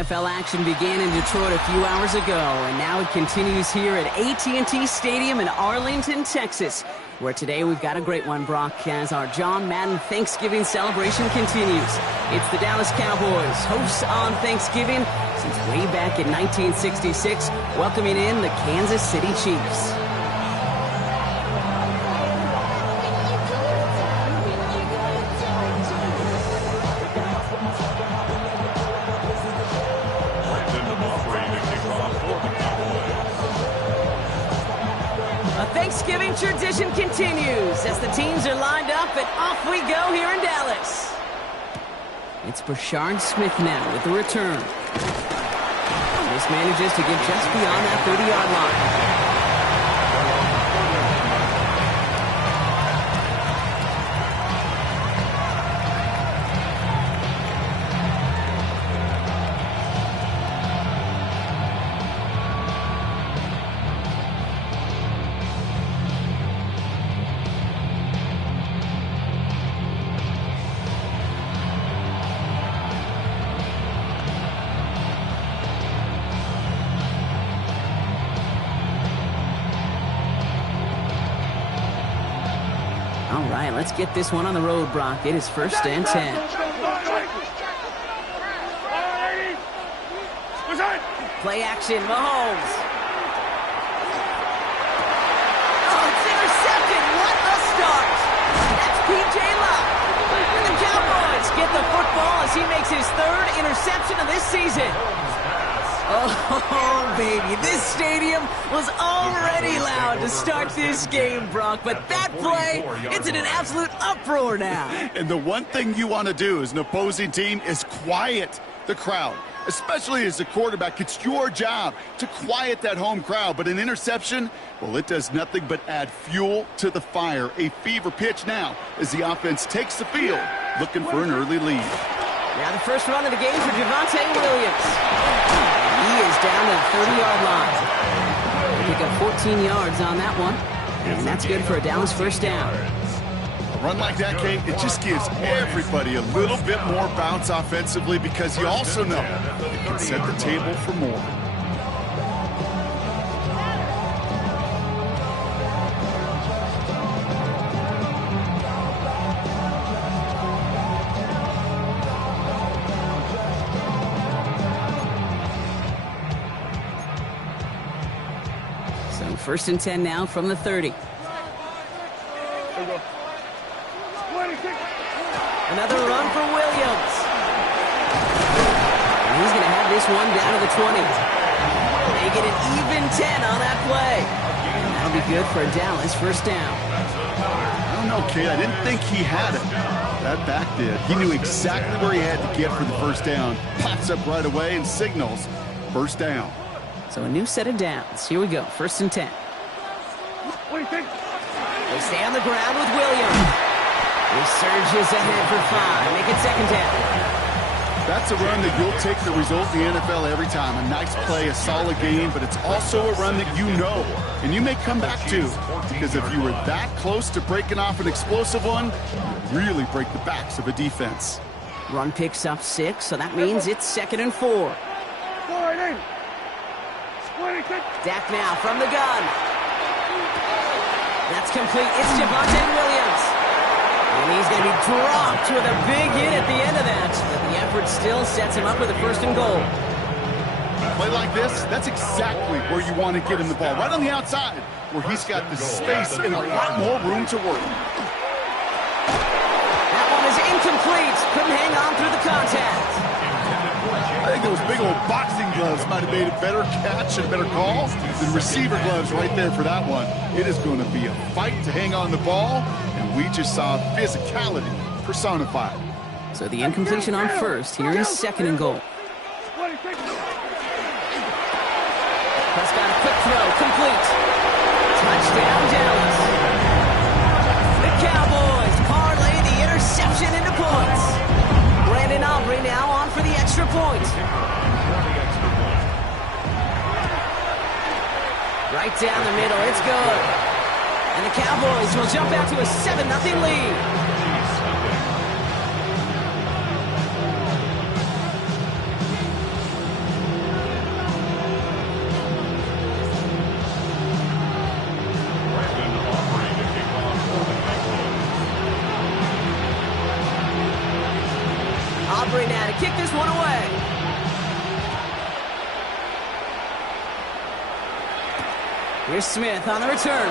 NFL action began in Detroit a few hours ago, and now it continues here at AT&T Stadium in Arlington, Texas, where today we've got a great one, Brock, as our John Madden Thanksgiving celebration continues. It's the Dallas Cowboys, hosts on Thanksgiving since way back in 1966, welcoming in the Kansas City Chiefs. Thanksgiving tradition continues as the teams are lined up, and off we go here in Dallas. It's Brashard Smith now with the return. This manages to get just beyond that 30-yard line. All right, let's get this one on the road, Brock. It is 1st and 10. Play action, Mahomes. Oh, it's intercepted. What a start. That's P.J. Locke. And the Cowboys get the football as he makes his 3rd interception of this season. Oh, baby, this stadium was already loud to start this game, Brock, but that play, it's in an absolute uproar now. And the one thing you want to do as an opposing team is quiet the crowd, especially as a quarterback. It's your job to quiet that home crowd, but an interception, well, it does nothing but add fuel to the fire. A fever pitch now as the offense takes the field, looking for an early lead. Now the first run of the game for Javonte Williams. He is down to the 30-yard line. Pick up 14 yards on that one, and that's good for a Dallas first down. A run like that, Kate, it just gives everybody a little bit more bounce offensively because you also know it can set the table for more. So 1st and 10 now from the 30. Another run for Williams. And he's going to have this one down to the 20. They get an even 10 on that play. And that'll be good for a Dallas first down. I don't know, Kate. I didn't think he had it. That back did. He knew exactly where he had to get for the first down. Pops up right away and signals first down. So a new set of downs. Here we go. 1st and 10. What do you think? They stay on the ground with Williams. He surges ahead for 5. Make it 2nd down. That's a run that you'll take the result in the NFL every time. A nice play, a solid game, but it's also a run that you know, and you may come back to, because if you were that close to breaking off an explosive one, you really break the backs of a defense. Run picks up 6, so that means it's 2nd and 4. Dak now from the gun. That's complete. It's Javonte Williams. And he's going to be dropped with a big hit at the end of that. But the effort still sets him up with a 1st and goal. Play like this, that's exactly where you want to get him the ball. Right on the outside, where he's got the space and a lot more room to work. That one is incomplete. Couldn't hang on through the contact. I think those big old boxing gloves might have made a better catch and a better call than receiver gloves right there for that one. It is going to be a fight to hang on the ball, and we just saw physicality personified. So the incompletion on 1st. Here is 2nd and goal. Prescott, a quick throw, complete. Touchdown, Dallas. The Cowboys parlay the interception into points. Brandon Aubrey now on for the extra point. Right down the middle, it's good. And the Cowboys will jump out to a 7-0 lead. Aubrey now to kick this one away. Here's Smith on the return.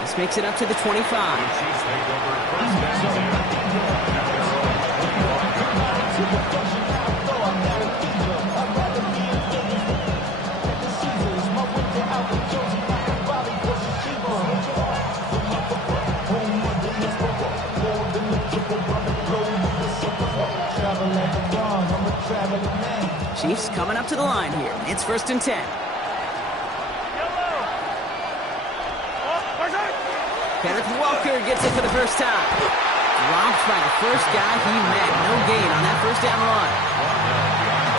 This makes it up to the 25. Chiefs coming up to the line here. It's 1st and 10. Kenneth Walker gets it for the first time. Dropped by the first guy he met. No gain on that first down run.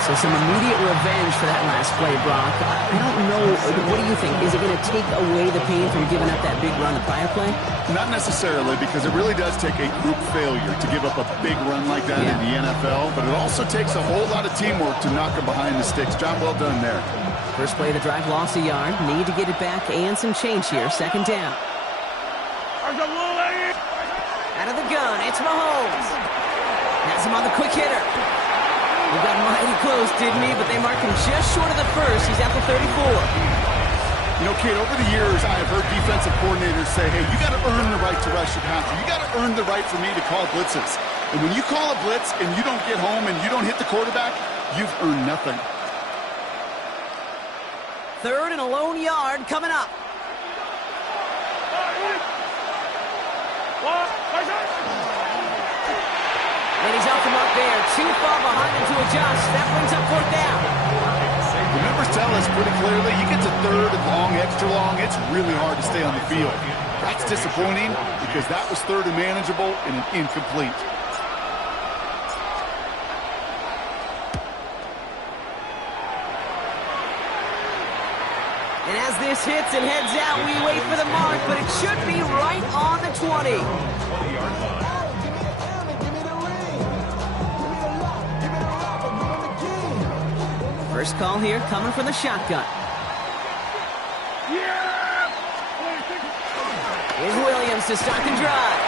So some immediate revenge for that last play, Brock. I don't know. What do you think? Is it going to take away the pain from giving up that big run the prior play? Not necessarily, because it really does take a group failure to give up a big run like that in the NFL. But it also takes a whole lot of teamwork to knock him behind the sticks. Job well done there. First play of the drive, lost a yard. Need to get it back and some change here. 2nd down. Out of the gun, it's Mahomes. Has him on the quick hitter. We got mighty close, didn't he? But they mark him just short of the first. He's at the 34. You know, Kate, over the years, I have heard defensive coordinators say, hey, you got to earn the right to rush your passer. You got to earn the right for me to call blitzes. And when you call a blitz and you don't get home and you don't hit the quarterback, you've earned nothing. 3rd and a lone yard coming up. And he's off the mark there. Too far behind him to adjust. That brings up 4th down. The numbers tell us pretty clearly, you get to 3rd and long, extra long, it's really hard to stay on the field. That's disappointing because that was 3rd and manageable and an incomplete. And as this hits and heads out, we wait for the mark, but it should be right on the 20. First call here coming from the shotgun. Here's Williams to start the drive.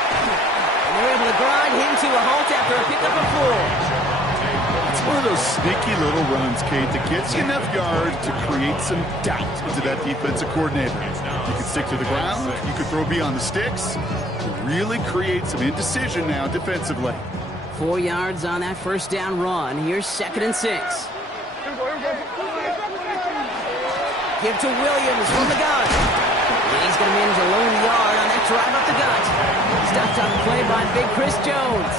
And they're able to grind him to a halt after a pickup of 4. It's one of those sneaky little runs, Kate, that gets you enough yards to create some doubt into that defensive coordinator. You can stick to the ground, you can throw beyond the sticks, to really create some indecision now defensively. 4 yards on that first down run. Here's 2nd and 6. Give to Williams from the gun. And he's going to manage a lone yard on that drive up the gut. Stopped on the play by big Chris Jones.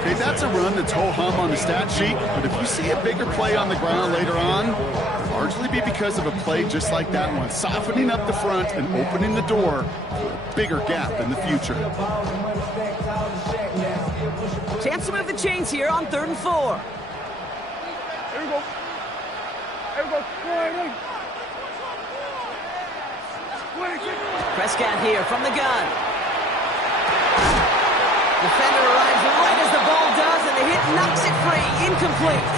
Okay, that's a run that's ho-hum on the stat sheet, but if you see a bigger play on the ground later on, it'll largely be because of a play just like that one, softening up the front and opening the door for a bigger gap in the future. Chance to move the chains here on 3rd and 4. Here we go. Here we go. Prescott here from the gun. Defender arrives right as the ball does, and the hit knocks it free. Incomplete.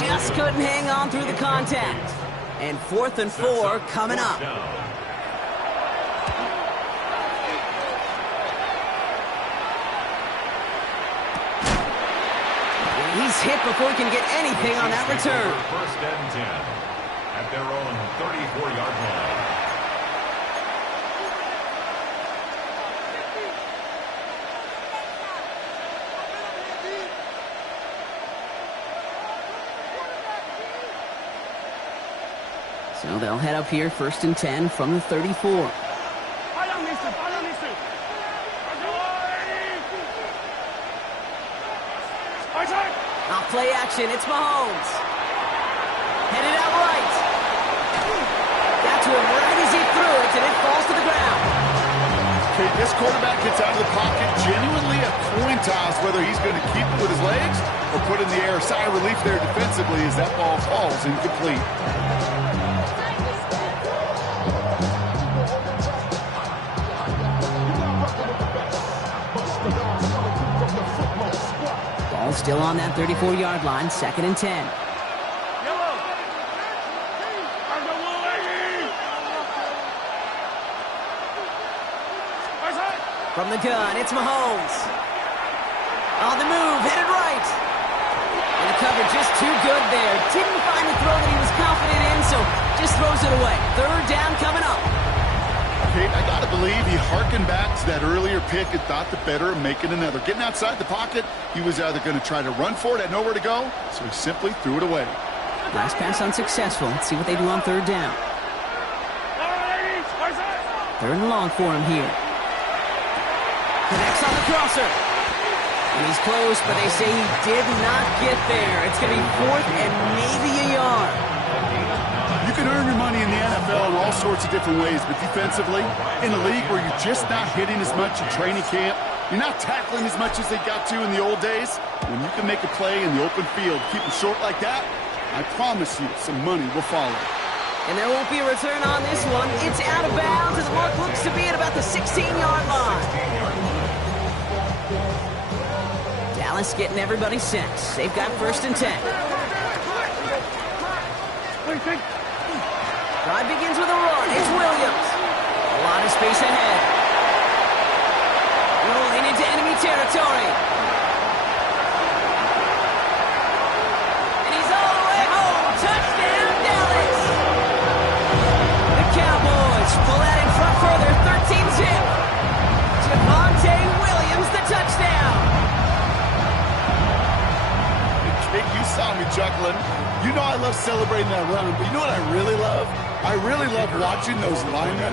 Just couldn't hang on through the contact. And 4th and 4 coming up. And he's hit before he can get anything on that return. 1st and 10 at their own 34-yard line. So they'll head up here, 1st and 10 from the 34. Off play action, it's Mahomes. Headed out right. Got to him right as he threw it, and it falls to the ground. Okay, this quarterback gets out of the pocket, genuinely a coin toss whether he's going to keep it with his legs or put it in the air. Sigh of relief there defensively as that ball falls incomplete. Ball still on that 34-yard line, 2nd and 10. From the gun, it's Mahomes. On the move, headed right. And the cover just too good there. Didn't find the throw that he was confident in, so just throws it away. Third down coming up. Pete, I got to believe he hearkened back to that earlier pick and thought the better of making another. Getting outside the pocket, he was either going to try to run for it, had nowhere to go, so he simply threw it away. Last pass unsuccessful. Let's see what they do on third down. Third and long for him here. Connects on the crosser. And he's close, but they say he did not get there. It's going to be fourth and maybe a yard. You can earn your money in the NFL in all sorts of different ways, but defensively, in a league where you're just not hitting as much in training camp, you're not tackling as much as they got to in the old days, when you can make a play in the open field, keep them short like that, I promise you some money will follow. And there won't be a return on this one. It's out of bounds, and the mark looks to be at about the 16-yard line. Dallas getting everybody set. They've got first and 10. Drive begins with a run. It's Williams. A lot of space ahead. Rolling into enemy territory. And he's all the way home. Touchdown, Dallas. The Cowboys pull out in front further. 13-zip. Javonte Williams, the touchdown. You saw me chuckling. You know I love celebrating that run, but you know what I really love? I really love watching those linemen.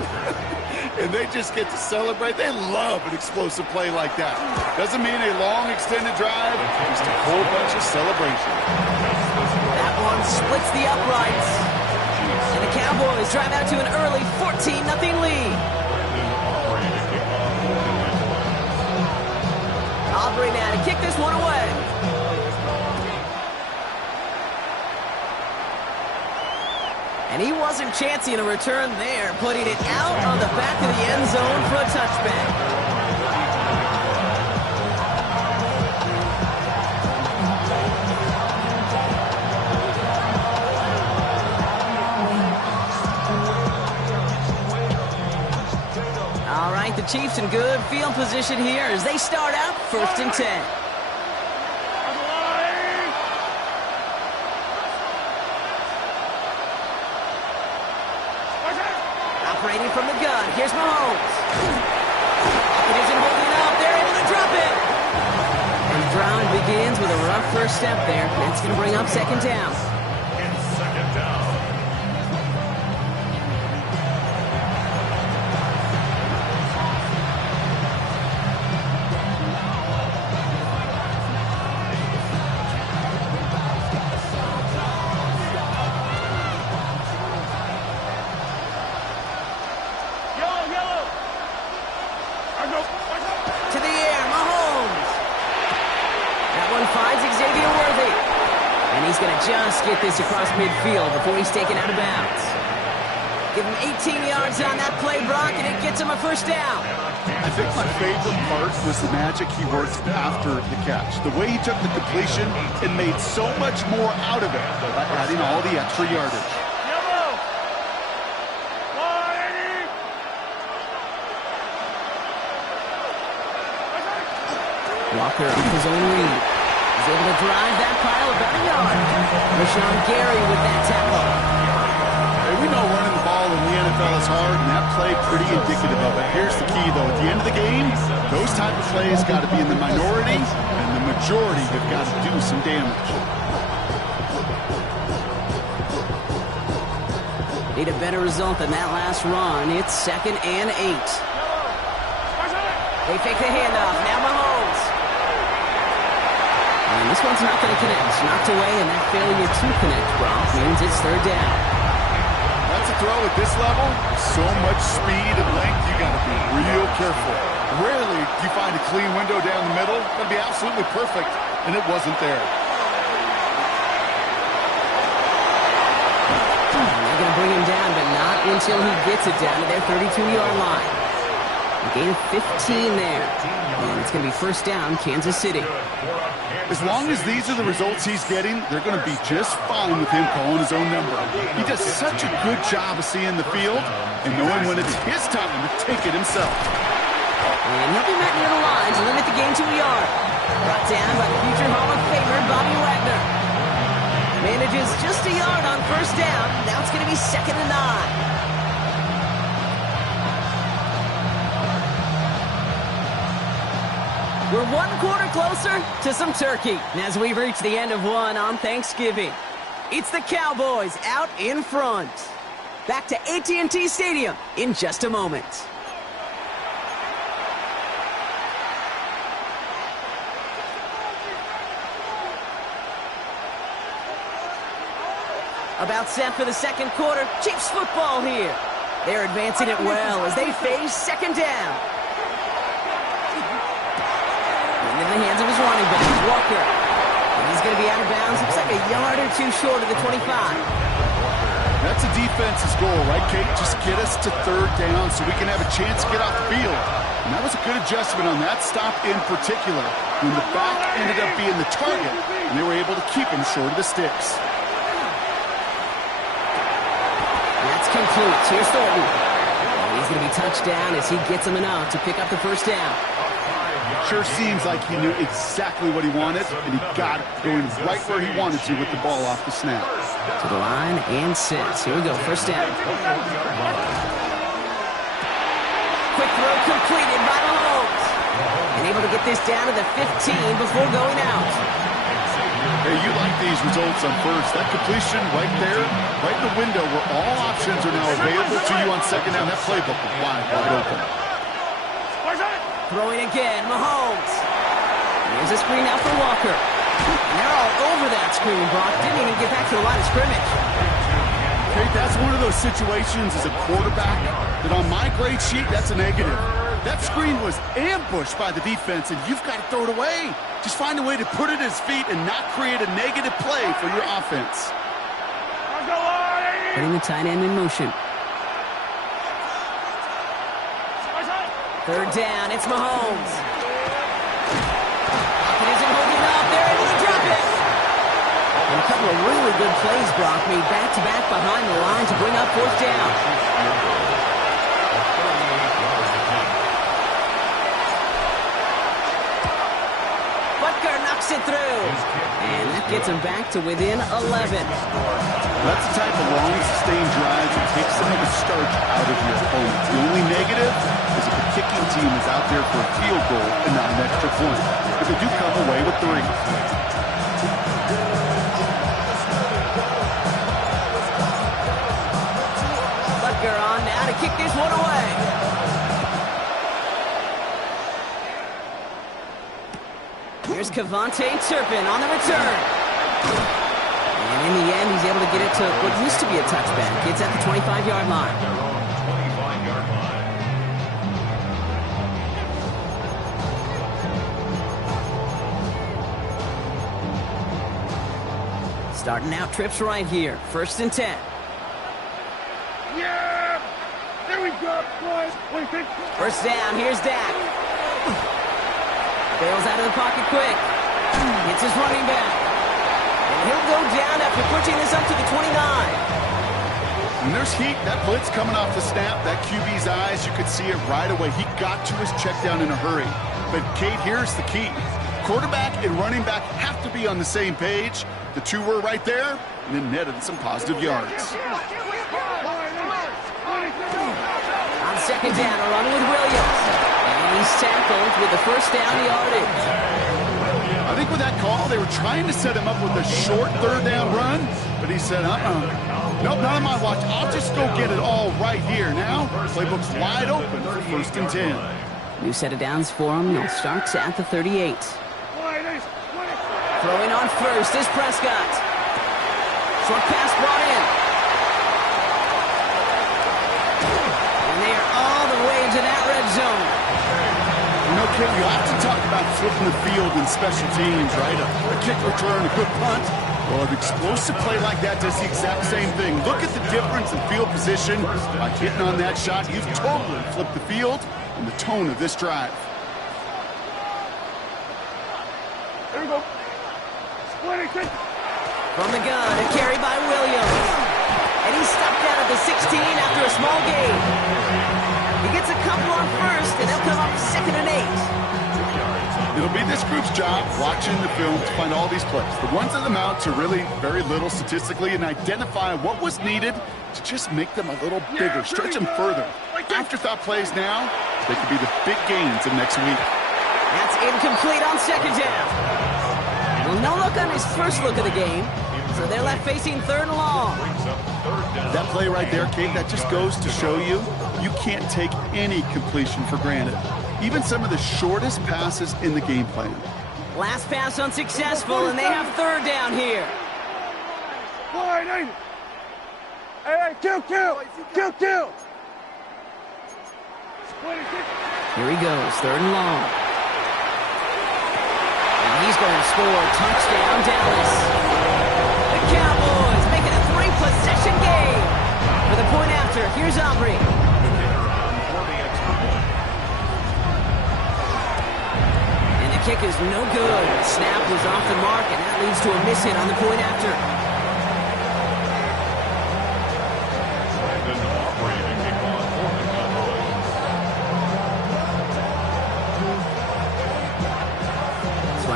And they just get to celebrate. They love an explosive play like that. Doesn't mean a long extended drive, just a whole bunch of celebration. That one splits the uprights. And the Cowboys drive out to an early 14-0 lead. Aubrey now to kick this one away. And he wasn't chancing a return there, putting it out on the back of the end zone for a touchback. All right, the Chiefs in good field position here as they start out first and 10. Operating from the gun. Here's Mahomes. It isn't holding up. They're able to drop it. And the drive begins with a rough first step there. That's going to bring up second down. Second down. To the air, Mahomes. That one finds Xavier Worthy. And he's going to just get this across midfield before he's taken out of bounds. Give him 18 yards on that play, Brock, and it gets him a first down. I think my favorite part was the magic he worked after the catch. The way he took the completion and made so much more out of it by adding all the extra yardage. Walker with his own lead. He's able to drive that pile about a yard. Rashawn Gary with that tackle. Hey, we know running the ball in the NFL is hard, and that play pretty indicative of it. Here's the key, though. At the end of the game, those type of plays got to be in the minority, and the majority have got to do some damage. Need a better result than that last run. It's 2nd and 8. They fake the handoff. Now Mahomes. And this one's not going to connect. Knocked away, and that failure to connect, Brock, means it's third down. That's a throw at this level. So much speed and length, you got to be real careful. Rarely do you find a clean window down the middle. It's going to be absolutely perfect, and it wasn't there. And they're going to bring him down, but not until he gets it down to their 32-yard line. A gain of 15 there. And it's going to be first down, Kansas City. As long as these are the results he's getting, they're going to be just fine with him calling his own number. He does such a good job of seeing the field and knowing when it's his time to take it himself. And he'll be met near the line to limit the gain to a yard. Brock brought down by the future Hall of Famer Bobby Wagner. Manages just a yard on first down. Now it's going to be 2nd and 9. We're 1 quarter closer to some turkey. And as we reach the end of one on Thanksgiving, it's the Cowboys out in front. Back to AT&T Stadium in just a moment. About set for the second quarter. Chiefs football here. They're advancing it well as they face 2nd down. Into the hands of his running back, Walker. And he's going to be out of bounds. Looks like a yard or two short of the 25. That's a defense's goal, right, Kate? Just get us to 3rd down so we can have a chance to get off the field. And that was a good adjustment on that stop in particular, when the back ended up being the target, and they were able to keep him short of the sticks. That's complete. Here's Thornton. And he's going to be touched down as he gets him enough to pick up the first down. Sure seems like he knew exactly what he wanted, and he got it going right where he wanted to with the ball off the snap. To the line and sets. Here we go, first down. Quick throw completed by Mahomes. And able to get this down to the 15 before going out. Hey, you like these results on first. That completion right there, right in the window where all options are now available to you on 2nd down. That playbook is wide open. Throwing again, Mahomes. Here's a screen now for Walker. And they're all over that screen, Brock. Didn't even get back to the line of scrimmage. Okay, that's one of those situations as a quarterback that on my grade sheet, that's a negative. That screen was ambushed by the defense, and you've got to throw it away. Just find a way to put it at his feet and not create a negative play for your offense. Putting the tight end in motion. 3rd down, it's Mahomes. Pocket isn't holding up. They're able to drop it. And a couple of really good plays, Brock, made back-to-back behind the line to bring up 4th down. Butker knocks it through. And that gets him back to within 11. That's the type of long, sustained drive that takes some of the starch out of your opponent. The only negative is if the kicking team is out there for a field goal and not an extra point. But they do come away with 3. Butker on now to kick this one away. Here's Kevontae Turpin on the return. And in the end, he's able to get it to what used to be a touchback. It's at the 25-yard line. Starting out trips right here. 1st and 10. Yeah! There we go, boys. What do you think? First down, here's Dak. Bails out of the pocket quick. It's his running back. And he'll go down after pushing this up to the 29. When there's heat, that blitz coming off the snap, that QB's eyes, you could see it right away. He got to his check down in a hurry. But, Kate, here's the key. Quarterback and running back have to be on the same page. The 2 were right there, and then netted some positive yards. On 2nd down, a run with Williams. And he's tackled with the first down yardage. I think with that call, they were trying to set him up with a short 3rd down run, but he said, nope, not on my watch. I'll just go get it all right here. Now, playbook's wide open for 1st and 10. New set of downs for him. They'll start at the 38. Throwing on first is Prescott. Short pass brought in. And they are all the way to that red zone. You know, Kim, you often talk about flipping the field in special teams, right? A kick return, a good punt. Well, an explosive play like that does the exact same thing. Look at the difference in field position. By hitting on that shot, you've totally flipped the field and the tone of this drive. There we go. From the gun, a carry by Williams. And he's stopped out at the 16 after a small gain. He gets a couple on first, and they'll come up 2nd and 8. It'll be this group's job, watching the film, to find all these plays. The ones that amount to really very little statistically, and identify what was needed to just make them a little bigger, stretch them further. Afterthought plays now, they could be the big gains of next week. That's incomplete on second down. Well, no look on his first look of the game, so they're left facing third and long. That play right there, Kate, that just goes to show you, you can't take any completion for granted. Even some of the shortest passes in the game plan. Last pass unsuccessful, and they have third down here. Hey, kill! Here he goes, third and long. And he's going to score. Touchdown, Dallas. The Cowboys make it a 3-possession game. For the point after, here's Aubrey. And the kick is no good. The snap was off the mark, and that leads to a miss hit on the point after.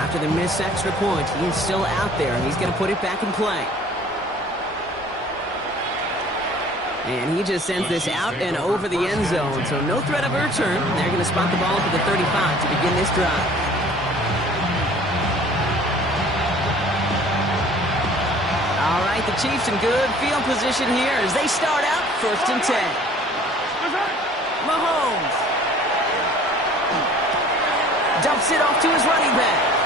After the missed extra point, he's still out there, and he's going to put it back in play. And he just sends this out and over the end zone, so no threat of a return. They're going to spot the ball up at the 35 to begin this drive. All right, the Chiefs in good field position here as they start out 1st and 10. Mahomes dumps it off to his running back.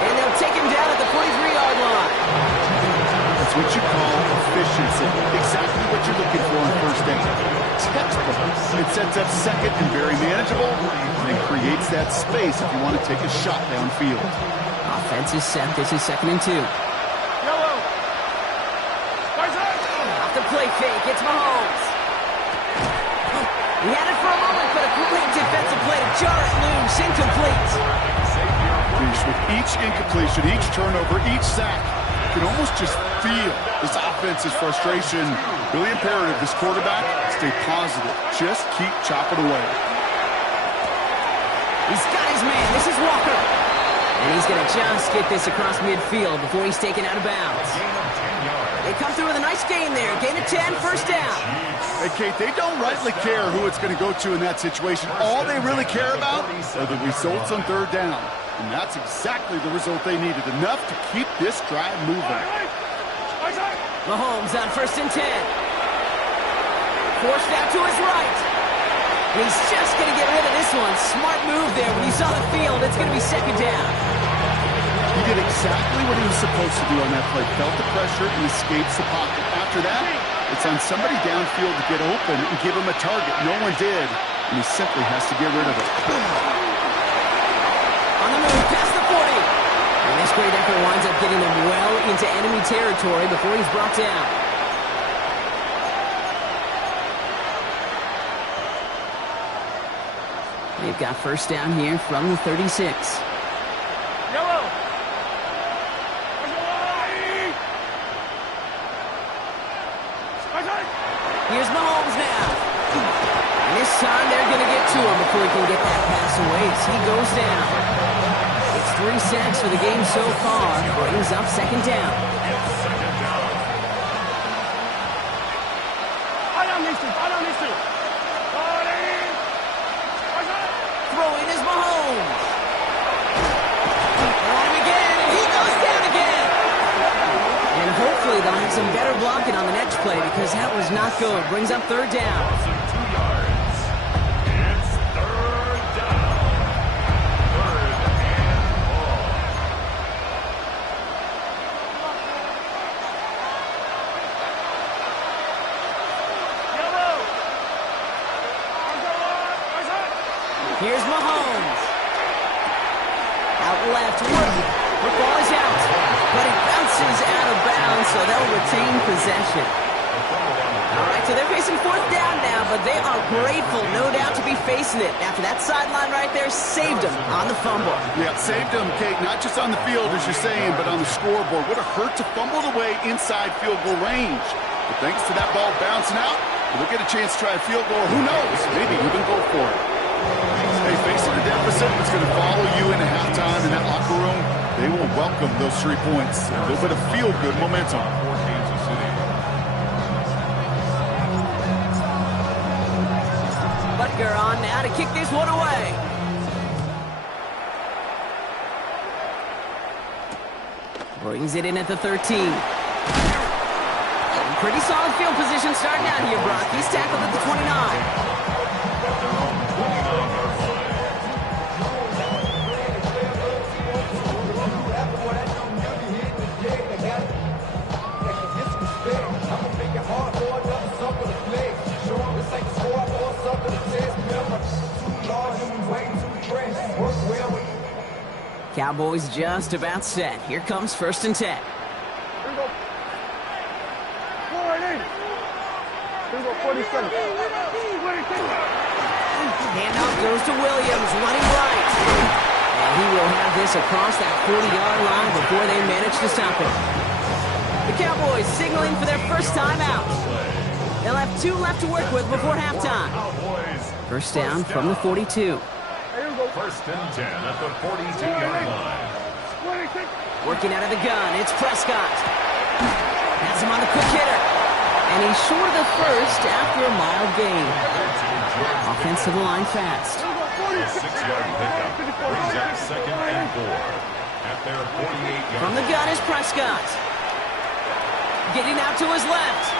And they'll take him down at the 43-yard line. That's what you call efficiency. Exactly what you're looking for on first down. Textbook. It sets up second and very manageable, and it creates that space if you want to take a shot downfield. Offense is set. This is 2nd and 2. Off the play fake. It's Mahomes. He had it for a moment, but a great defensive play to jar it loose. Incomplete. With each incompletion, each turnover, each sack, you can almost just feel this offense's frustration. Really imperative, this quarterback, stay positive. Just keep chopping away. He's got his man. This is Walker. And he's going to just get this across midfield before he's taken out of bounds. They come through with a nice gain there. Gain of 10, first down. Hey, Kate, they don't rightly care who it's going to go to in that situation. All they really care about are the results on third down. And that's exactly the result they needed. Enough to keep this drive moving. Mahomes on 1st and 10. Forced out to his right. And he's just going to get rid of this one. Smart move there. When you saw the field, it's going to be second down. He did exactly what he was supposed to do on that play. Felt the pressure and escapes the pocket. After that, it's on somebody downfield to get open and give him a target. No one did, and he simply has to get rid of it. On the move, past the 40. And this great effort winds up getting them well into enemy territory before he's brought down. They've got first down here from the 36. Here's Mahomes now. And this time they're going to get to him before he can get that pass away as he goes down. It's 3 sacks for the game so far. Brings up second down. Throwing is Mahomes. On him again, and he goes down again. And hopefully they'll have some better blocking on the next play because that was not good. Brings up third down. It's third down. 3rd and long. Here's Mahomes. Out left, Wood. The ball is out, but it bounces out of bounds, so they'll retain possession. All right, so they're facing 4th down now, but they are grateful, no doubt, to be facing it. After that sideline right there saved them on the fumble. Yeah, saved them, Kate, not just on the field, as you're saying, but on the scoreboard. Would have hurt to fumble away inside field goal range. But thanks to that ball bouncing out, we'll get a chance to try a field goal. Who knows? Maybe even go for it. Hey, facing a deficit sentiment's going to follow you into halftime in that locker room. They will welcome those 3 points. A little bit of feel-good momentum. For Kansas City. Butker on now to kick this one away. Brings it in at the 13. Pretty solid field position starting out here, Brock. He's tackled at the 29. Cowboys just about set. Here comes 1st and 10. Here we go. 4 and 8. Here we go, 47. Handoff goes to Williams, running right. And he will have this across that 40-yard line before they manage to stop him. The Cowboys signaling for their first time out. They'll have 2 left to work with before halftime. First down from the 42. First and 10 at the 42-yard line. Working out of the gun, it's Prescott. Has him on the quick hitter. And he's short of the first after a mild gain. Offensive line fast. A 6-yard pickup brings up 2nd and 4 at their 48-yard. From the gun is Prescott. Getting out to his left.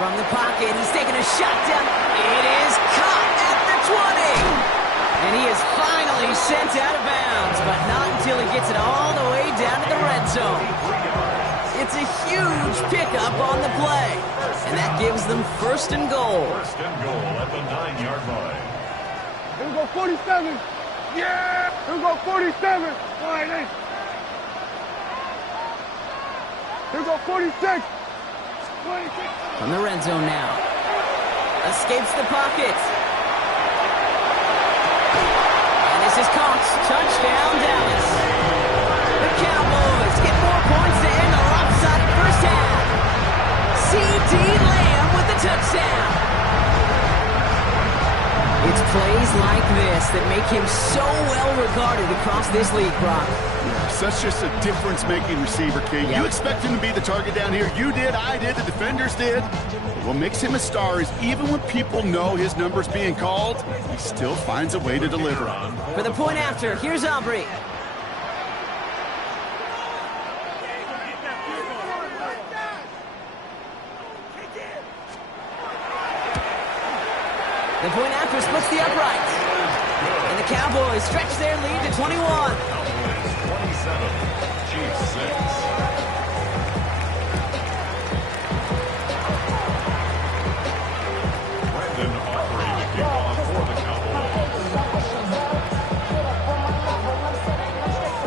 From the pocket, he's taking a shot down. It is caught at the 20. And he is finally sent out of bounds, but not until he gets it all the way down to the red zone. It's a huge pickup on the play, and that gives them 1st and goal. 1st and goal at the 9-yard line. Here we go, 47. Yeah! Here we go, 47. 4 and 8. Here we go, 46. 26. From the red zone now. Escapes the pocket. This is caught. Touchdown, Dallas. The Cowboys get 4 points to end the lopsided first half. C.D. Lamb with the touchdown. It's plays like this that make him so well regarded across this league, Brock. Such just a difference-making receiver, King. Yep. You expect him to be the target down here. You did, I did, the defenders did. But what makes him a star is even when people know his number's being called, he still finds a way to deliver. For the point after, here's Aubrey. The point after splits the uprights. And the Cowboys stretch their lead to 21. 27, Chiefs 6. Brendan Aubrey to kick off for the Cowboys.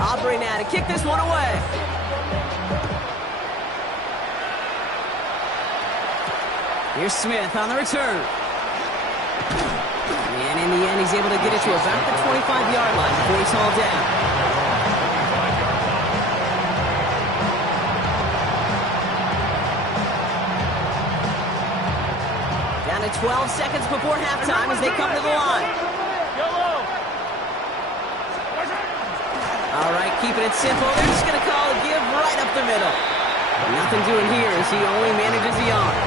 Aubrey now to kick this one away. Here's Smith on the return. And in the end, he's able to get it to about the 25-yard line before he's hauled down. Down to 12 seconds before halftime as they come to the line. All right, keeping it simple. They're just going to call a give right up the middle. Nothing doing here as he only manages the arm.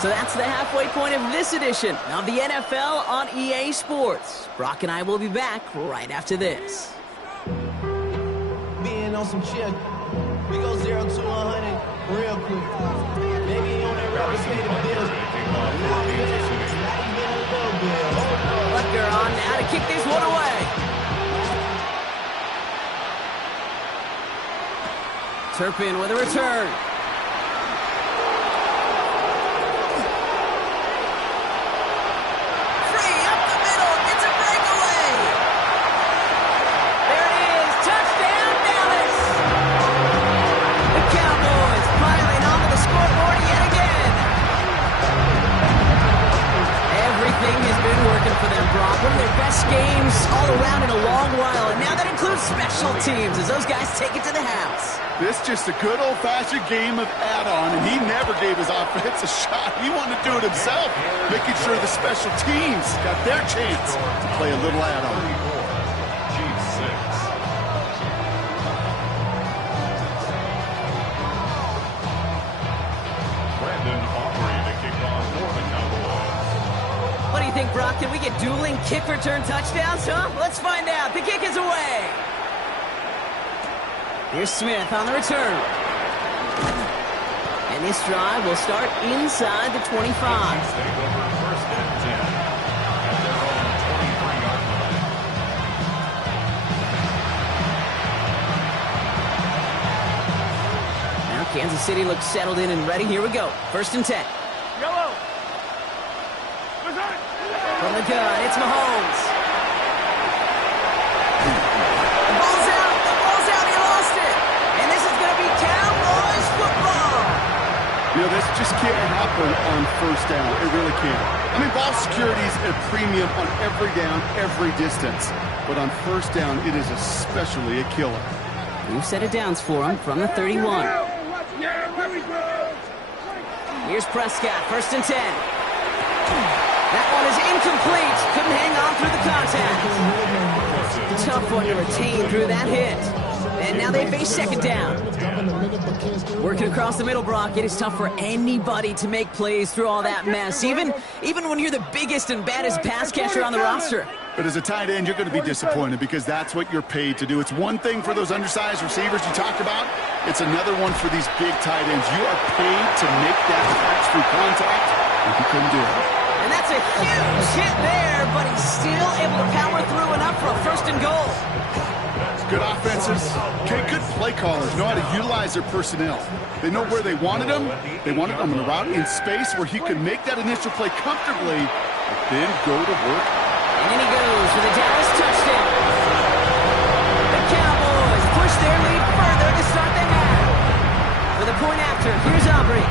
So that's the halfway point of this edition of the NFL on EA Sports. Brock and I will be back right after this. Being on some chill, we go 0 to 100 real quick. Maybe you only ever pay the bills. Butker on now to kick this one away. Turpin with a return. One of their best games all around in a those special teams as those guys take it to the house. This just a good old-fashioned game of add-on, and he never gave his offense a shot. He wanted to do it himself, making sure the special teams got their chance to play a little add-on. What do you think, Brock? Can we get dueling kick return touchdowns, huh? Let's find out. The kick is away. Here's Smith on the return. And this drive will start inside the 25. Now Kansas City looks settled in and ready. Here we go. 1st and 10. Yellow. From the gun, it's Mahomes. The ball's out. The ball's out. He lost it. And this is going to be Cowboys football. You know, this just can't happen on 1st down. It really can't. I mean, ball security is a premium on every down, every distance. But on 1st down, it is especially a killer. New set of downs for him from the 31. Here's Prescott, 1st and 10. That one is incomplete. Couldn't hang on through the contact. Tough one to retain through that hit. And now they face 2nd down. Working across the middle, Brock, it is tough for anybody to make plays through all that mess, even when you're the biggest and baddest pass catcher on the roster. But as a tight end, you're going to be disappointed because that's what you're paid to do. It's one thing for those undersized receivers you talked about. It's another one for these big tight ends. You are paid to make that catch through contact, and you couldn't do it. And that's a huge hit there, but he's still able to power through enough for a 1st and goal. Good offenses, okay, good play callers know how to utilize their personnel. They know where they wanted him. They wanted him on a route in space where he could make that initial play comfortably, but then go to work. And in he goes for the Dallas touchdown. The Cowboys push their lead further to start the half. For the point after, here's Aubrey.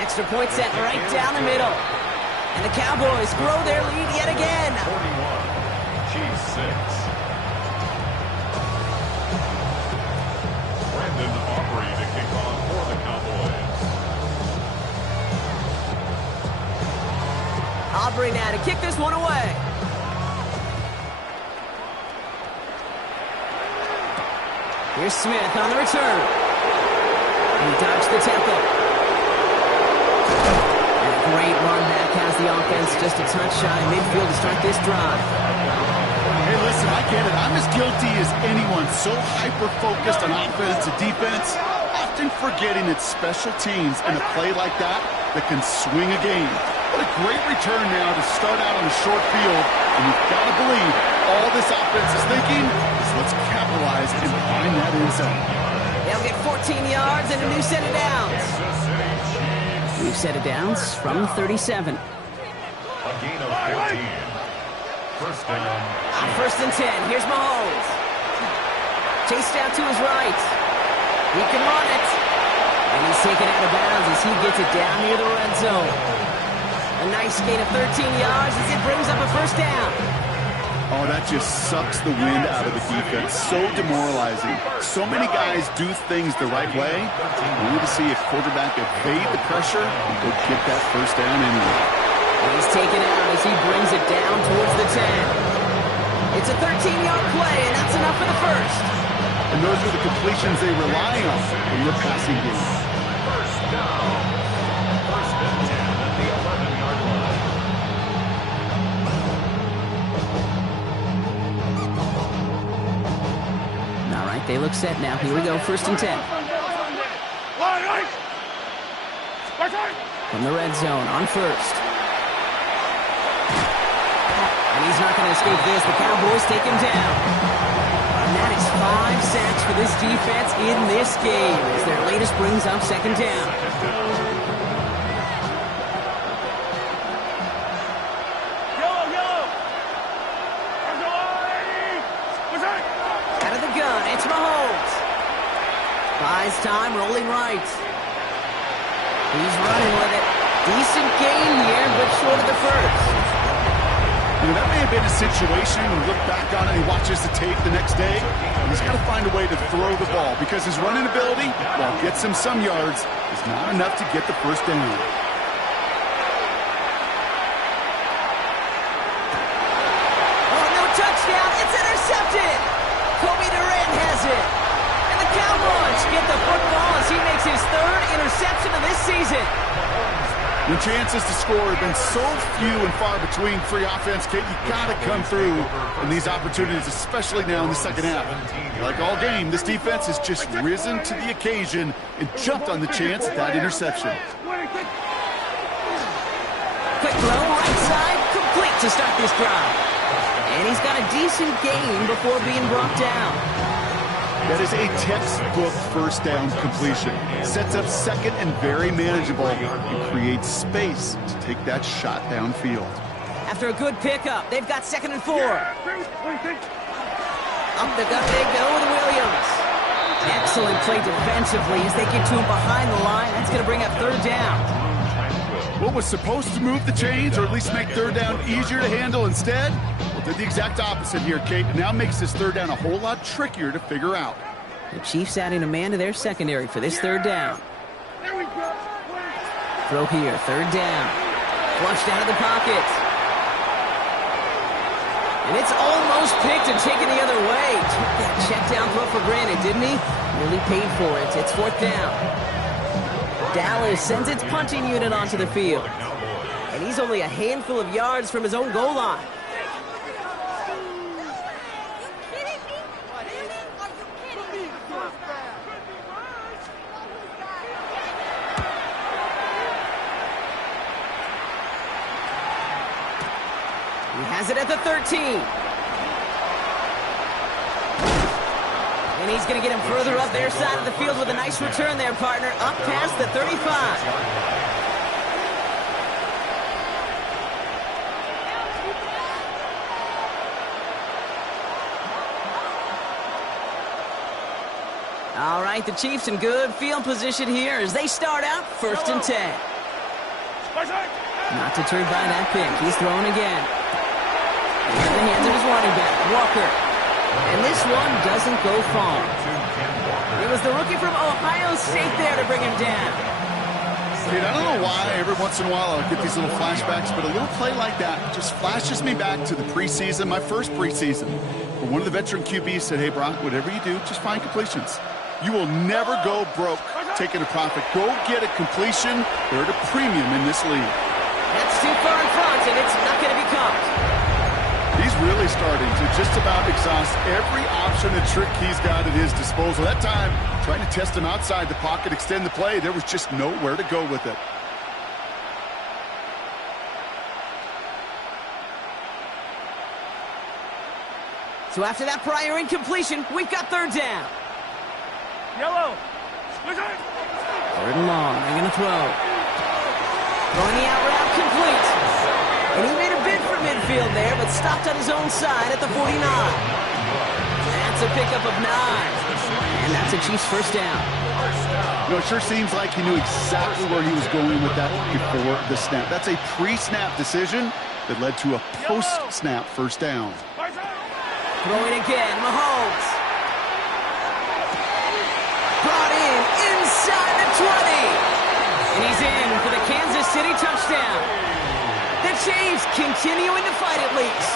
Extra point set right down the middle. And the Cowboys grow their lead yet again. 41-6. Brandon Aubrey to kick off for the Cowboys. Aubrey now to kick this one away. Here's Smith on the return. And he dodged the tackle. And a great run back has the offense just a touch shy of midfield to start this drive. Hey, listen, I get it. I'm as guilty as anyone. So hyper-focused on offense and defense, often forgetting it's special teams in a play like that can swing a game. What a great return now to start out on a short field. And you've got to believe all this offense is thinking is let's capitalize and find that end zone. They'll get 14 yards and a new set of downs. New set of downs from the 37. A gain of 14. 1st down. 1st and 10. Here's Mahomes. Chased out to his right. He can run it. And he's taken out of bounds as he gets it down near the red zone. A nice gain of 13 yards as it brings up a 1st down. Oh, that just sucks the wind out of the defense. So demoralizing. So many guys do things the right way. We need to see a quarterback evade the pressure and go get that 1st down anyway. And he's taken out as he brings it down towards the 10. It's a 13-yard play, and that's enough for the 1st. And those are the completions they rely on in your passing game. 1st down. 1st and 10 at the 11-yard line. All right, they look set now. Here we go, 1st and 10. From the red zone on 1st. And he's not going to escape this. The Cowboys take him down. And that is 5 sacks for this defense in this game as their latest brings up 2nd down. Out of the gun, it's Mahomes. Buys time, rolling right. He's running with it. Decent gain here, but short of the first. You know, that may have been a situation when you look back on it and he watches the tape the next day. He's got to find a way to throw the ball because his running ability, while it gets him some yards, is not enough to get the first down. Oh, no touchdown. It's intercepted. Kobe Durant has it. And the Cowboys get the football as he makes his third interception of this season. When chances to score have been so few and far between for your offense, Kate, you got to come through in these opportunities, especially now in the second half. Like all game, this defense has just risen to the occasion and jumped on the chance at that interception. Quick throw, right side, complete to start this drive. And he's got a decent gain before being brought down. That is a textbook first down completion. Sets up second and very manageable and creates space to take that shot downfield. After a good pickup, they've got 2nd and 4. Up the gut they go with Williams. Excellent play defensively as they get to him behind the line. That's going to bring up 3rd down. What was supposed to move the chains or at least make 3rd down easier to handle instead? Well, did the exact opposite here, Kate. Now makes this 3rd down a whole lot trickier to figure out. The Chiefs adding a man to their secondary for this 3rd down. Throw here, 3rd down. Flushed out of the pocket. And it's almost picked and taken the other way. Took that check down throw for granted, didn't he? Really paid for it. It's 4th down. Dallas sends its punting unit onto the field. And he's only a handful of yards from his own goal line. He has it at the 13. And he's going to get him further up their side of the field with a nice return there, partner. Up past the 35. All right, the Chiefs in good field position here as they start out 1st and 10. Not deterred by that pick. He's throwing again. In the hands of his running back, Walker. And this one doesn't go far. It was the rookie from Ohio State there to bring him down. Dude, I don't know why every once in a while I'll get these little flashbacks, but a little play like that just flashes me back to the preseason, my first preseason, where one of the veteran QBs said, hey, Brock, whatever you do, just find completions. You will never go broke taking a profit. Go get a completion. They're at a premium in this league. That's too far in front, and it's not going to be caught. He's really starting to just about exhaust every option and trick he's got at his disposal. That time, trying to test him outside the pocket, extend the play, there was just nowhere to go with it. So after that prior incompletion, we've got 3rd down. Yellow. 3rd and long, they're going to throw. Throwing the out route complete. And he made a bid for midfield there, but stopped on his own side at the 49. That's a pickup of 9. And that's a Chiefs 1st down. You know, it sure seems like he knew exactly where he was going with that before the snap. That's a pre-snap decision that led to a post-snap 1st down. Throwing again, Mahomes. Brought in inside the 20. And he's in for the Kansas City touchdown. The Chiefs continuing to fight at least.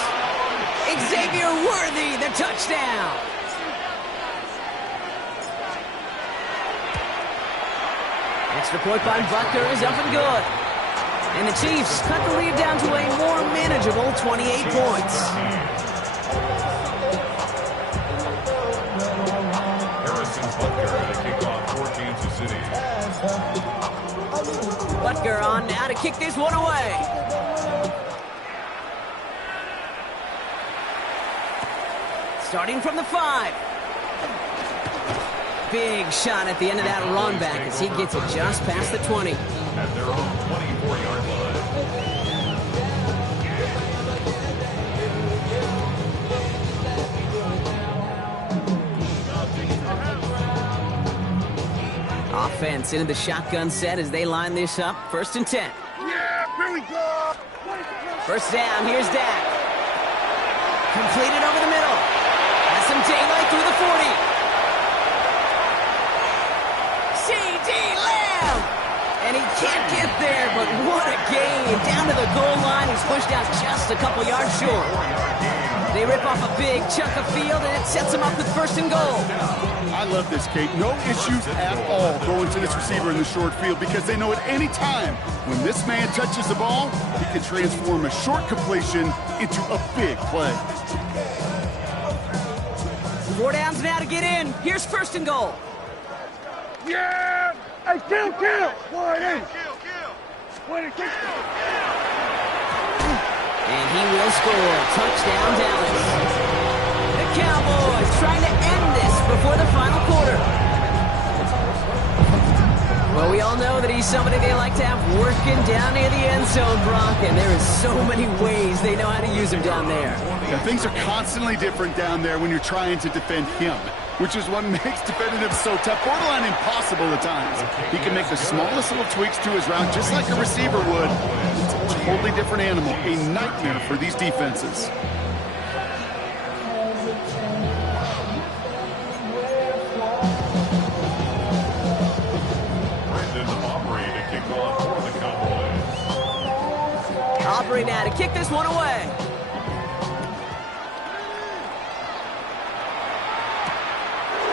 Xavier Worthy, the touchdown. Extra point by Butker is up and good. And the Chiefs cut the lead down to a more manageable 28 points. Butker on now to kick this one away. Starting from the 5. Big shot at the end of that run back as he gets it just past the 20. At their own 24-yard line. Offense into the shotgun set as they line this up. 1st and 10. Yeah, here we go. First down, here's Dak. Completed over the middle. Has some daylight through the 40. C.D. Lamb! And he can't get there, but what a gain. Down to the goal line, he's pushed out just a couple yards short. They rip off a big chunk of field, and it sets them up with first and goal. I love this, Kate. No issues at all going to this receiver in the short field because they know at any time when this man touches the ball, he can transform a short completion into a big play. 4 downs now to get in. Here's first and goal. Yeah! Hey, kill! Wide in! Kill! And he will score. Touchdown, Dallas. The Cowboys trying to end this before the final quarter. Well, we all know that he's somebody they like to have working down near the end zone, Brock, and there is so many ways they know how to use him down there. Yeah, things are constantly different down there when you're trying to defend him, which is what makes defending him so tough, borderline impossible at times. He can make the smallest little tweaks to his route just like a receiver would. It's a totally different animal, a nightmare for these defenses. Operating now to kick this one away.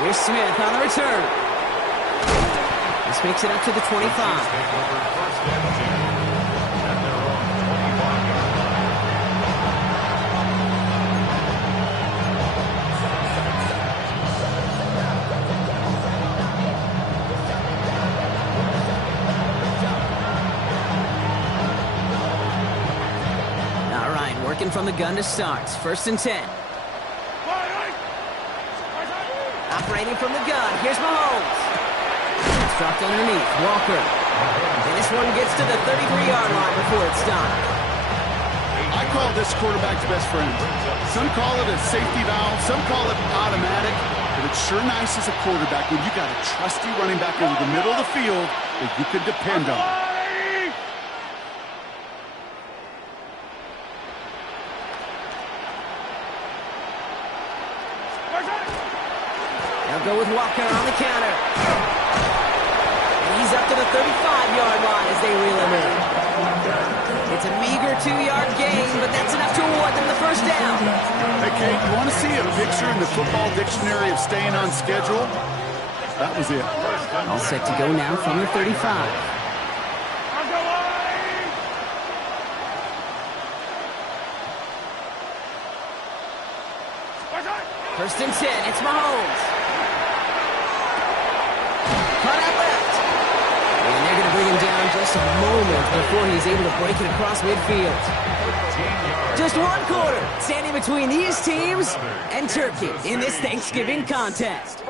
Here's Smith on the return. This makes it up to the 25. From the gun to start. First and 10. Operating from the gun. Here's Mahomes. It's dropped underneath. Walker. And this one gets to the 33-yard line before it's stopped. I call this quarterback's best friend. Some call it a safety valve. Some call it automatic. But it's sure nice as a quarterback when you got a trusty running back over the middle of the field that you can depend on. Go with Walker on the counter. And he's up to the 35-yard line as they reel him in. It's a meager 2-yard gain, but that's enough to award them the first down. Hey, Kate, you want to see a picture in the football dictionary of staying on schedule? That was it. All set to go now from the 35. First and 10, it's Mahomes. Cut out left. And they're going to bring him down just a moment before he's able to break it across midfield. Just one quarter standing between these teams and Turkey in this Thanksgiving contest.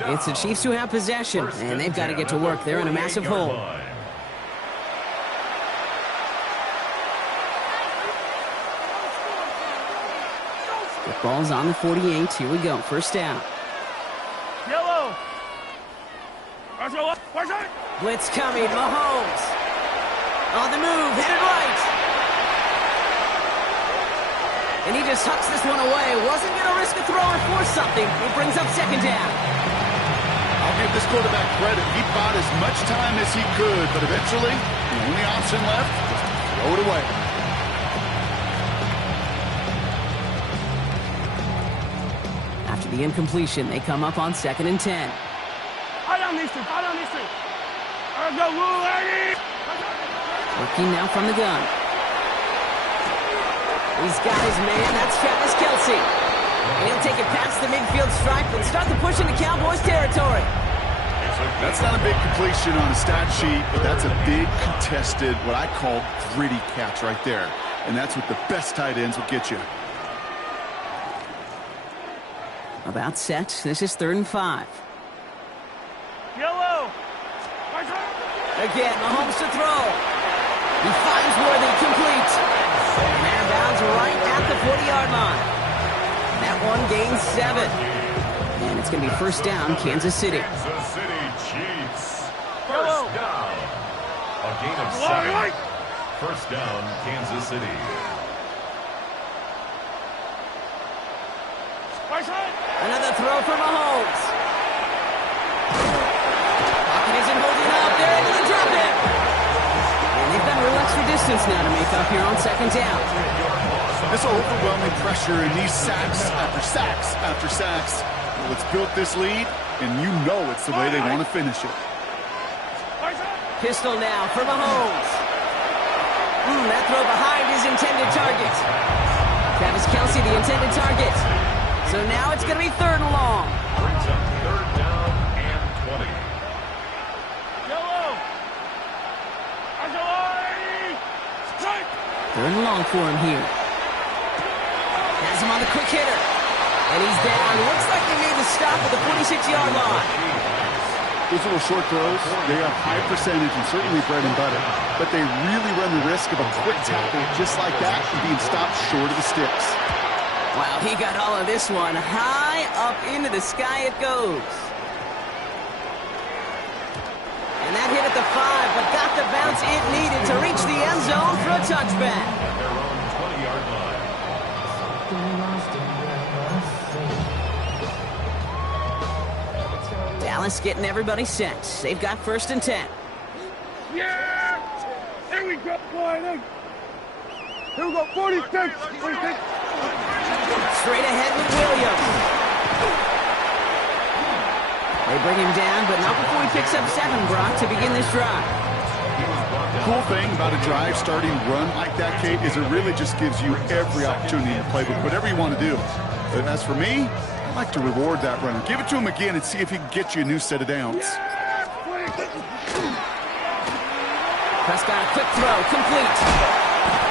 It's the Chiefs who have possession, and they've got to get to work. They're in a massive hole. The ball's on the 48. Here we go. First down. Yellow. Blitz coming. Mahomes. On the move. Headed right. And he just hucks this one away. Wasn't going to risk a throw or force something. It brings up second down. I'll give this quarterback credit. He bought as much time as he could, but eventually, the only option left was to throw it away. After the incompletion, they come up on second and 10. Working now from the gun. He's got his man. That's Travis Kelce. And he'll take it past the midfield stripe and start the push into Cowboys territory. That's not a big completion on a stat sheet, but that's a big contested, what I call gritty catch right there. And that's what the best tight ends will get you. About set. This is 3rd and 5. Yellow. Again, Mahomes to throw. He finds Worthy, complete. And out of bounds right at the 40-yard line. That one gains 7. And it's going to be first down, Kansas City. Kansas City Chiefs. First down. A gain of 7. First down, Kansas City. Another throw for Mahomes. Pocket isn't holding up. They're able to drop it. And they've got a little extra distance now to make up here on second down. This overwhelming pressure and these sacks after sacks after sacks. Well, it's built this lead, and you know it's the way they want to finish it. Pistol now for Mahomes. That throw behind his intended target. Travis Kelce, the intended target. So now it's going to be third and long. Brings up third down and 20. Third and long for him here. Has him on the quick hitter. And he's down. Looks like they made the stop at the 46-yard line. Those little short throws, they have high percentage and certainly bread and butter. But they really run the risk of a quick tackle just like that and being stopped short of the sticks. Wow, he got all of this one. High up into the sky it goes. And that hit at the 5, but got the bounce it needed to reach the end zone for a touchback. At their own 20-yard line. Dallas getting everybody set. They've got first and 10. Yeah! Here we go, boy. Here we go, 46. Straight ahead with Williams. They bring him down, but not before he picks up 7, Brock, to begin this drive. Cool thing about a drive starting run like that, Kate, is it really just gives you every opportunity to play with whatever you want to do. But as for me, I like to reward that runner. Give it to him again and see if he can get you a new set of downs. Prescott, a quick throw, complete.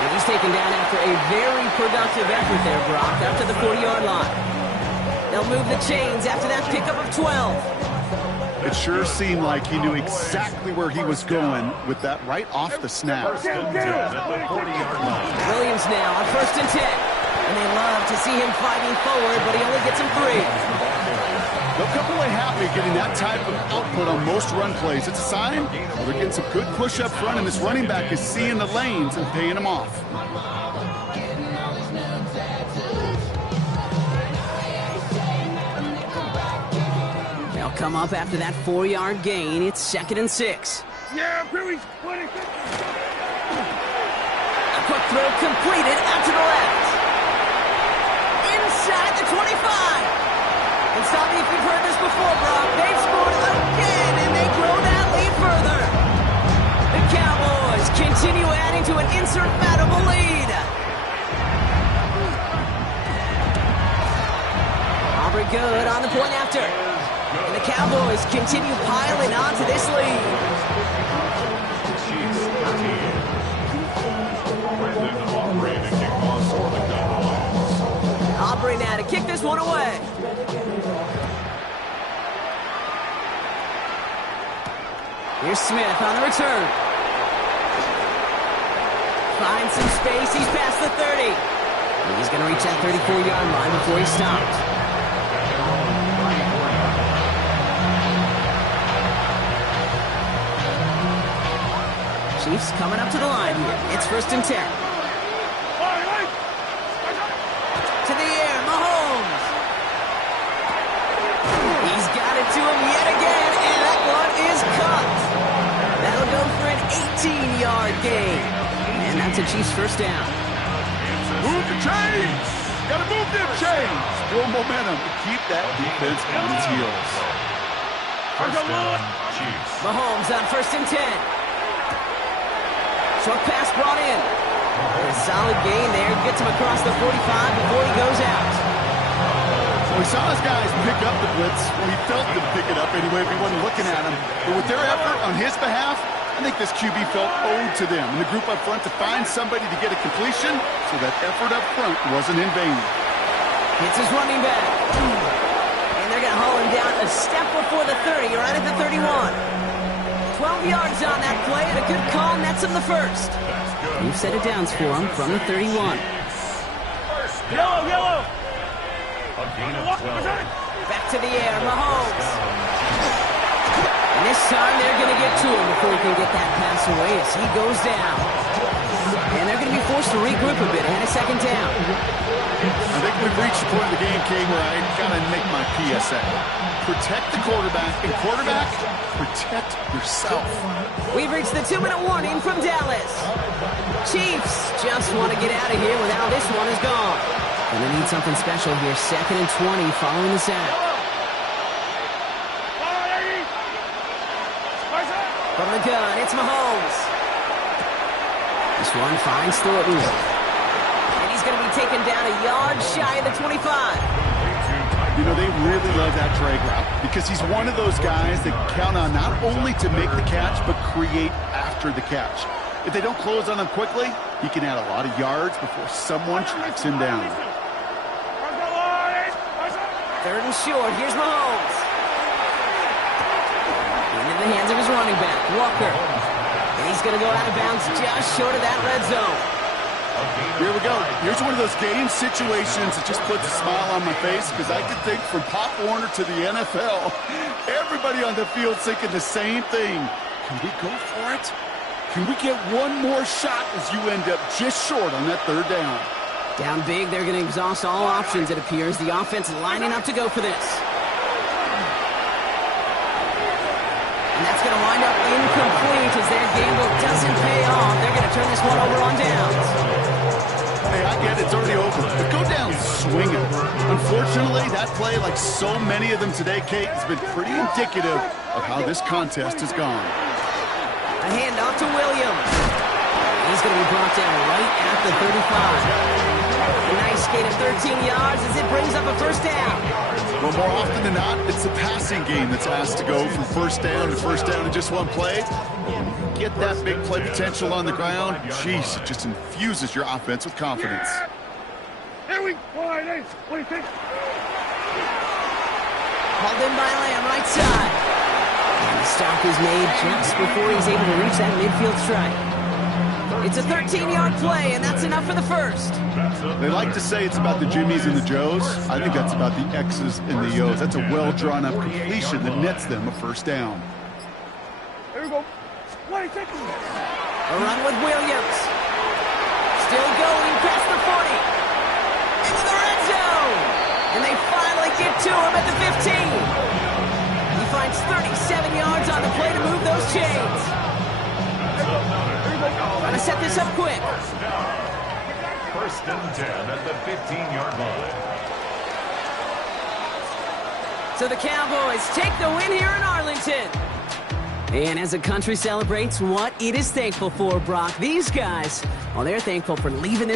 And he's taken down after a very productive effort there, Brock, up to the 40-yard line. They'll move the chains after that pickup of 12. It sure seemed like he knew exactly where he was going with that right off the snap. First and 10 at the 40-yard line. Williams now on first and 10. And they love to see him fighting forward, but he only gets him 3. They'll come away happy getting that type of output on most run plays. It's a sign well, they're getting some good push up front, and this running back is seeing the lanes and paying them off. They'll come up after that 4-yard gain. It's second and 6. Yeah, Perry's 26. A quick throw completed out to the left. Inside the 25. And stop me if you've heard this before, Brock. They've scored again, and they grow that lead further. The Cowboys continue adding to an insurmountable lead. Aubrey good on the point after. And the Cowboys continue piling on to this lead. Chiefs 13. Brendan Aubrey to kick off for the Cowboys. Aubrey now to kick this one away. Here's Smith on the return. Finds some space. He's past the 30. And he's going to reach that 34-yard line before he stops. Chiefs coming up to the line here. It's first and 10. To the air, Mahomes. He's got it to him yet again, and that one is caught. That'll go for an 18-yard gain. And that's a Chiefs first down. Move the chains! Gotta move them chains! Build momentum to keep that defense on its heels. First down, Chiefs. Mahomes on first and 10. Short pass brought in. A solid gain there. Gets him across the 45 before he goes out. So he saw his guys pick up the blitz. Well, he felt them pick it up anyway if he wasn't looking at him. But with their effort on his behalf, I think this QB felt owed to them and the group up front to find somebody to get a completion so that effort up front wasn't in vain. Hits his running back. And they're going to haul him down a step before the 30, right at the 31. 12 yards on that play, and a good call nets him the first. New set of downs for him from the 31. Yellow. A gain of 12. Back to the air, Mahomes. And this time they're going to get to him before he can get that pass away as he goes down. And they're going to be forced to regroup a bit ahead of second down. I think we've reached the point of the game, King, where I got to make my PSA. Protect the quarterback, and quarterback, protect yourself. We've reached the 2-minute warning from Dallas. Chiefs just want to get out of here with how this one is gone. And they need something special here. 2nd and 20 following the sack. From the gun, it's Mahomes. This one finds Thornton. And he's going to be taken down a yard shy of the 25. You know, they really love that drag route because he's one of those guys that count on not only to make the catch, but create after the catch. If they don't close on him quickly, he can add a lot of yards before someone tracks him down. 3rd and short, here's Mahomes. Into the hands of his running back, Walker. And he's going to go out of bounds just short of that red zone. Here we go. Here's one of those game situations that just puts a smile on my face because I can think from Pop Warner to the NFL, everybody on the field thinking the same thing. Can we go for it? Can we get one more shot as you end up just short on that 3rd down? Down big, they're going to exhaust all options, it appears. The offense lining up to go for this. And that's going to wind up incomplete as their gamble doesn't pay off. They're going to turn this one over on downs. Hey, I get it. It's already over. But go down swinging. Unfortunately, that play, like so many of them today, Kate, has been pretty indicative of how this contest has gone. A handoff to Williams. He's going to be brought down right at the 35. A nice gain of 13 yards as it brings up a 1st down. Well, more often than not, it's the passing game that's asked to go from 1st down to 1st down in just one play. When you get that big play potential on the ground, geez, it just infuses your offense with confidence. Here we go. What do you think? Called in by Lamb, right side. And the stop is made just before he's able to reach that midfield strike. It's a 13-yard play, and that's enough for the 1st. They like to say it's about the Jimmies and the Joes. I think that's about the X's and the O's. That's a well-drawn-up completion that nets them a 1st down. Here we go. What do you think? A run with Williams. Still going past the 40. Into the red zone. And they finally get to him at the 15. He finds 37 yards on the play to move those chains. Trying to set this up quick. 1st and 10 at the 15-yard line. So the Cowboys take the win here in Arlington. And as the country celebrates what it is thankful for, Brock, these guys, well, they're thankful for leaving this